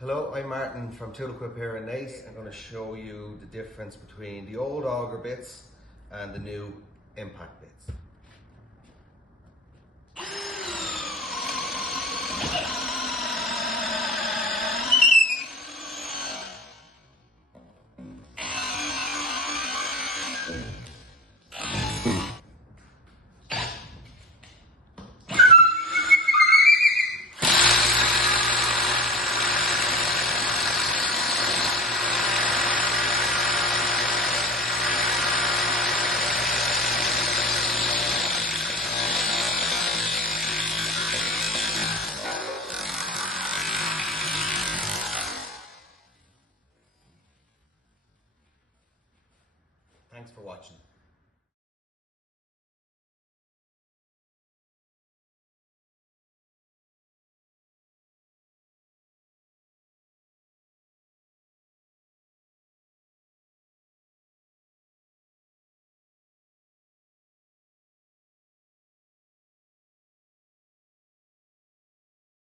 Hello, I'm Martin from Tool Equip here in Naas. I'm going to show you the difference between the old Auger bits and the new impact bits. Thanks for watching.